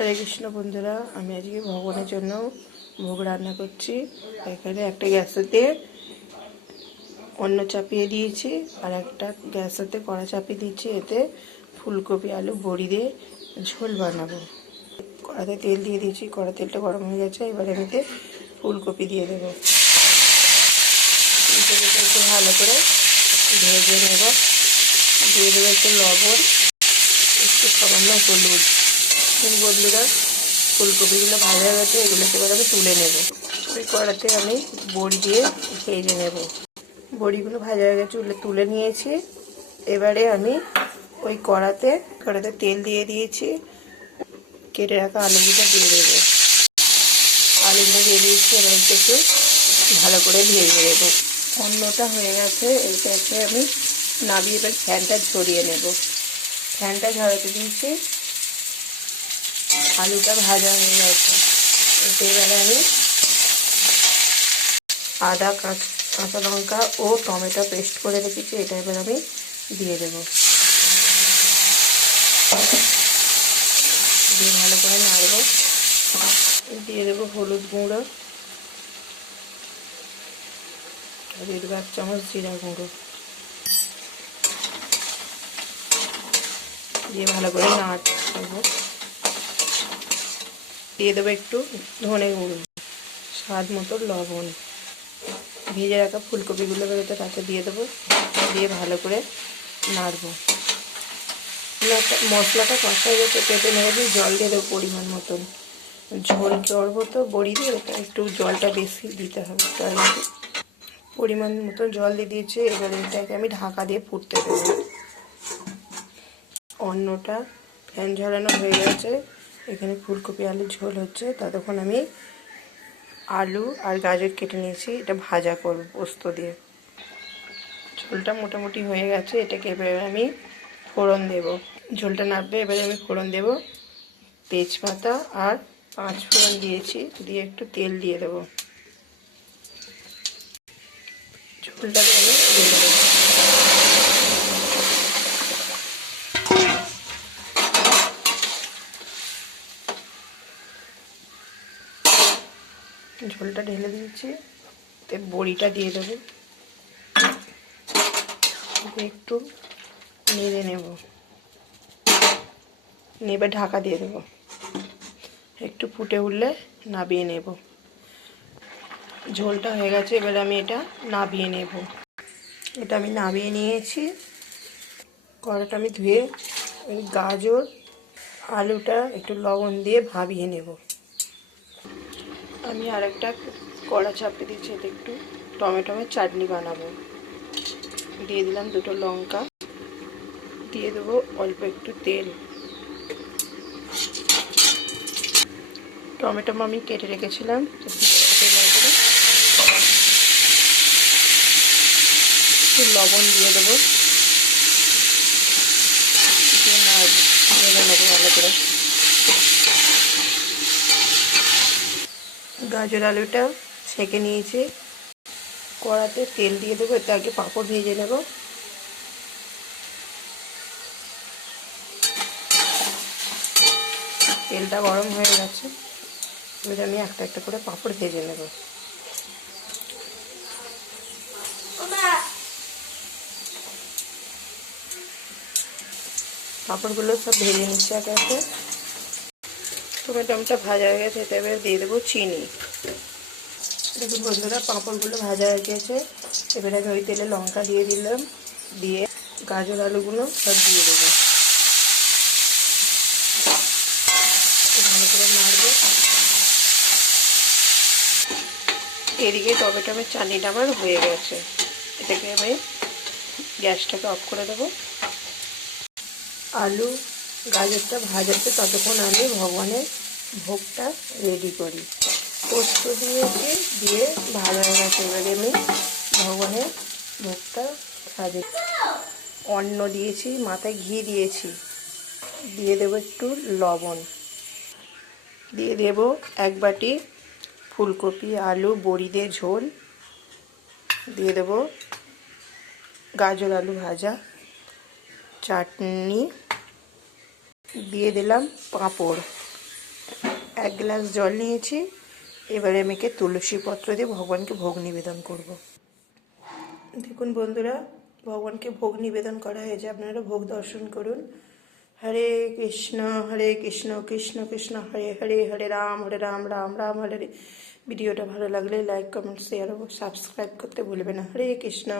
হরে কৃষ্ণ বন্ধুরা, আমি আজকে ভগবানের জন্য ভোগ রান্না করছি। এখানে একটা গ্যাসেতে অন্ন চাপিয়ে দিয়েছি আর একটা গ্যাসেতে কড়া চাপিয়ে দিয়েছি। এতে ফুলকপি আলু বড়ি দিয়ে ঝোল বানাবো। কড়াতে তেল দিয়ে দিয়েছি, কড়া তেলটা গরম হয়ে গেছে। এবারে আমি ফুলকপি দিয়ে দেবো। ফুলকপিটা একটু ভালো করে ভেজে নেব। দিয়ে দেবো একটু লবণ, একটু সামান্য হলুদ। বন্ধুরা, ফুলকপিগুলো ভাজা হয়ে গেছে, এগুলোকে এবার আমি তুলে নেব। ওই কড়াতে আমি বড়ি দিয়ে ভেজে নেব। বড়িগুলো ভাজা হয়ে গেছে, তুলে নিয়েছি। এবারে আমি ওই কড়াতে তেল দিয়ে দিয়েছি। কেটে রাখা আলুগুলো দিয়ে দেবো। আলুগুলো দিয়ে দিয়েছি, এবার একটু ভালো করে ভেজে নেব। অন্নটা হয়ে গেছে, এইটাকে আমি নামিয়ে এবার ফ্যানটা ঝরিয়ে নেব। ফ্যানটা ঝরাতে দিয়েছি। আলুটা ভাজা হয়ে গেছে। এবারে আমি আদা কাঁচা লঙ্কা ও টমেটো পেস্ট করে রেখেছি, এটা এবার আমি দিয়ে দেব। দিয়ে ভালো করে নাড়ব। দিয়ে দেবো হলুদ গুঁড়ো, দিয়ে দেবো 1 চামচ জিরা গুঁড়ো। দিয়ে ভালো করে নাড়ব। দিয়ে দেবো একটু ধনে গুঁড়ো, স্বাদ মতো লবণ। ভেজে রাখা ফুলকপিগুলো বেরোতে তাতে দিয়ে দেবো। দিয়ে ভালো করে নাড়ব। মশলাটা কষা গেছে, পেঁপে নেড়ে জল দিয়ে দেবো পরিমাণ মতন। ঝোল করবো তো বড়ি দিয়ে, একটু জলটা বেশি দিতে হবে। তাই পরিমাণ মতো জল দিয়ে দিয়েছি। এবার এটাকে আমি ঢাকা দিয়ে ফুটতে দেবো। অন্নটা ফ্যান ঝরানো হয়ে গেছে, এখানে ফুলকপি আলু ঝোল হচ্ছে। ততক্ষণ আমি আলু আর গাজর কেটে নিয়েছি, এটা ভাজা করব পোস্ত দিয়ে। ঝোলটা মোটামুটি হয়ে গেছে, এটাকে এবারে আমি ফোড়ন দেব। ঝোলটা নামবে, এবারে আমি ফোড়ন দেব। তেজপাতা আর 5 ফোড়ন দিয়েছি, দিয়ে একটু তেল দিয়ে দেবো। ঝোলটাকে আমি ঢেলে দেবো। ঝোলটা ঢেলে দিয়েছি, বড়িটা দিয়ে দেবো। একটু নেড়ে নেব, নেবে ঢাকা দিয়ে দেবো। একটু ফুটে উঠলে নাবিয়ে নেব। ঝোলটা হয়ে গেছে, এবারে আমি এটা নাবিয়ে নেব। এটা আমি নাবিয়ে নিয়েছি। কড়াটা আমি ধুয়ে ওই গাজর আলুটা একটু লবণ দিয়ে ভাবিয়ে নেব। আমি আরেকটা কড়া চাপিয়ে দিচ্ছি, এতে একটু টমেটোর চাটনি বানাবো। দিয়ে দিলাম 2টো লঙ্কা, দিয়ে দেবো অল্প একটু তেল। টমেটো আমি কেটে রেখেছিলাম, একটু লবণ দিয়ে দেবো। নেড়ে নেবো ভালো করে। গাজর আলুটা ছেঁকে নিয়েছি। কড়াতে তেল দিয়ে দেবো, এতে আগে পাঁপড় ভেজে নেব। তেলটা গরম হয়ে গেছে, এবার আমি একটা একটা করে পাঁপড় ভেজে নেব। পাঁপড়গুলো সব ভেজে নিচ্ছে একে একে। টমেটোটা ভাজা হয়ে গেছে, এতে এবার দিয়ে দেবো চিনি। দেখুন বন্ধুরা, পাঁপড়গুলো ভাজা হয়ে গেছে। এবারে আমি ওই তেলে লঙ্কা দিয়ে দিলাম, দিয়ে গাজর আলুগুলো সব দিয়ে দেবো। ভালো করে নাড়বো। এদিকে টমেটোর চাটনিটা আমার হয়ে গেছে। এটাকে আমি গ্যাসটাকে অফ করে দেবো। আলু গাজরটা ভাজাতে ততক্ষণ আমি ভগবানের ভোগটা রেডি করি। পোস্ত দিয়েছি, দিয়ে ভাজা হয়ে গেছে। এবারে আমি ভগবানের ভোগটা সাজি। অন্ন দিয়েছি, মাথায় ঘি দিয়েছি। দিয়ে দেবো একটু লবণ। দিয়ে দেবো 1 বাটি ফুলকপি আলু বড়ি দিয়ে ঝোল। দিয়ে দেবো গাজর আলু ভাজা, চাটনি, দিয়ে দিলাম পাঁপড়। 1 গ্লাস জল নিয়েছি। এবারে আমি তুলসী পত্র দিয়ে ভগবানকে ভোগ নিবেদন করব। দেখুন বন্ধুরা, ভগবানকে ভোগ নিবেদন করা হয়েছে, আপনারা ভোগ দর্শন করুন। হরে কৃষ্ণ কৃষ্ণ কৃষ্ণ হরে হরে, হরে রাম রাম রাম হরে হরে। ভিডিওটা ভালো লাগলে লাইক কমেন্ট শেয়ার ও সাবস্ক্রাইব করতে ভুলবেন না। হরে কৃষ্ণ।